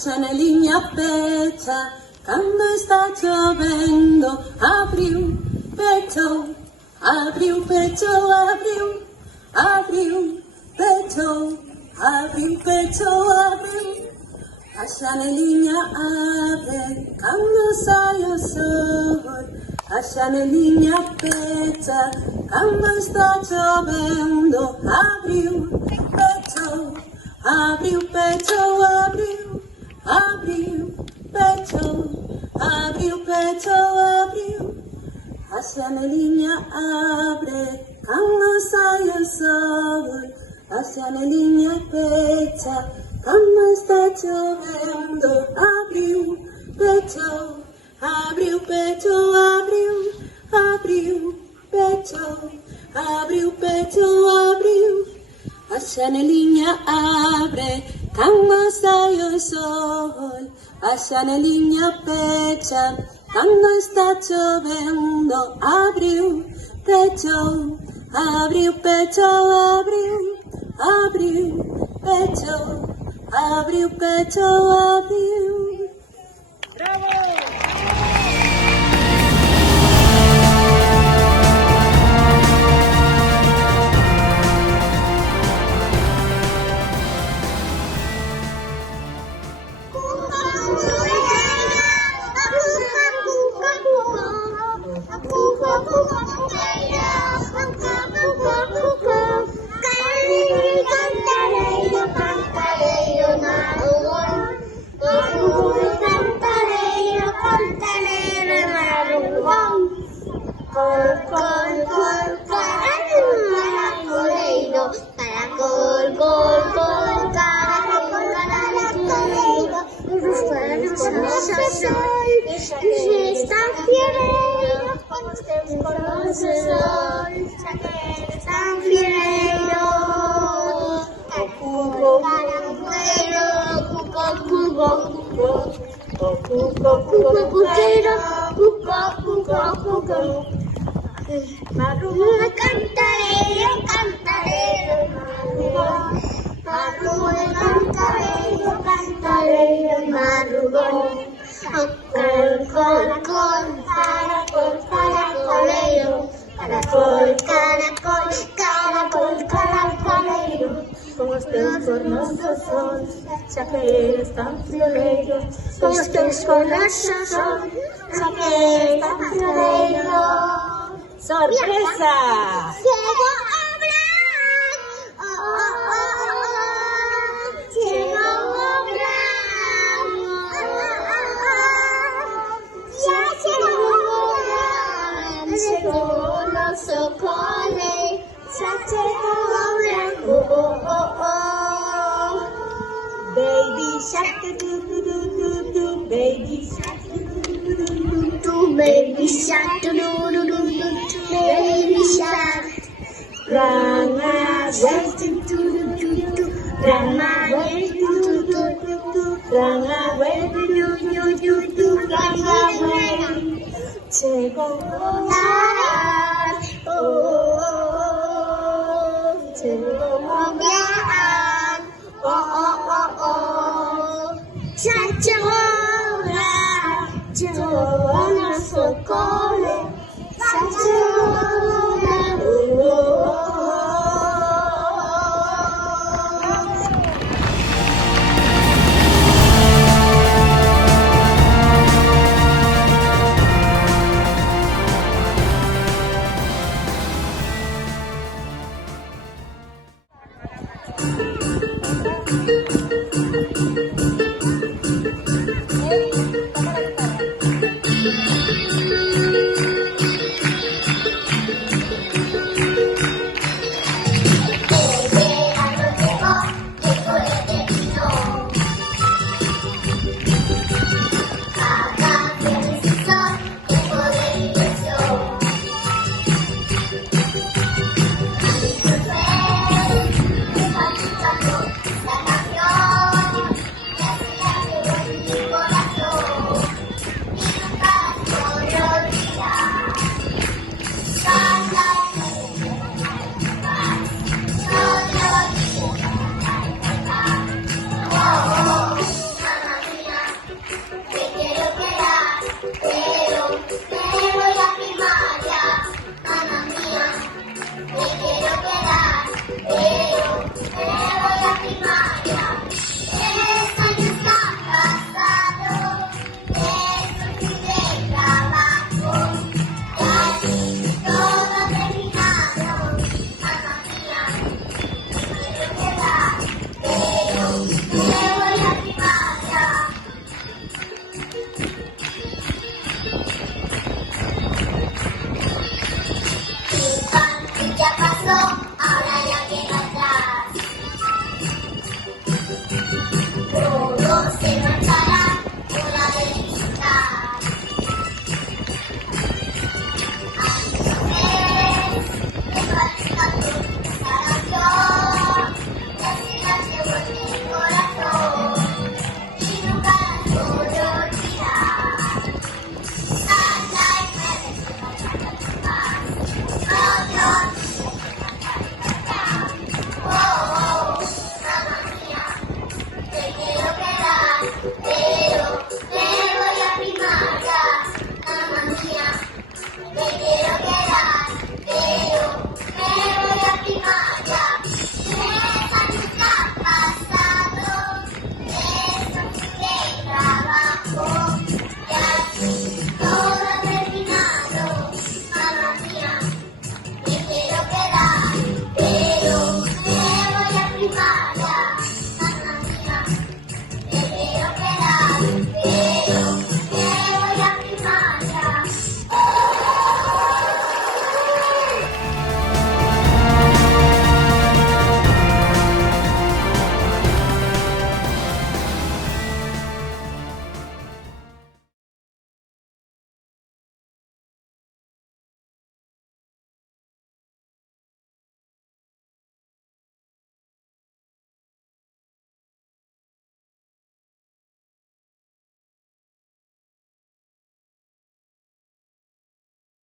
Hacia na linha pecha, quando está chovendo, abriu pecho, abriu pecho, abriu, abriu pecho, abriu pecho, abriu. A janelinha abre, quando sai o sol. A janelinha fecha, quando está chovendo. Abriu pecho, abriu pecho, abriu, abriu pecho, abriu pecho, abriu. A janelinha abre, quando sai o sol. A janelinha fecha, quando está chovendo. Abriu pecho, abriu pecho, abriu, abriu pecho, abriu pecho, abriu. A janelinha abre, quando sai o sol. A janelinha fecha, quando está chovendo. Abriu pecho, abriu pecho, abriu, abriu pecho, abriu pecho, abriu. ¡Bravo! Como os teus formosos sons, já que eres tão frioleiro. Como os teus formosos sons, já que eres tão frioleiro. Sorpresa! Chegou Abraham! Oh, oh, oh, oh, oh. Chegou Abraham! Oh, oh, oh. Já chegou Abraham! Chegou o nosso cole! Já chegou Abraham! Oh, oh, oh, oh. Baby shark, do do do do do, baby shark, do do do do do, Baby shark, do do do do do, baby shark. Grandma, West do do do do, grandma, west do do do do, grandma, where do you do do, grandma, west. chegou Oh, oh, oh, chegou Abraham. Oh, oh, oh, oh. Já chegou Abraham. Chegou o nosso cole. Já chegou Abraham. Oh, oh, oh. Sorpresa.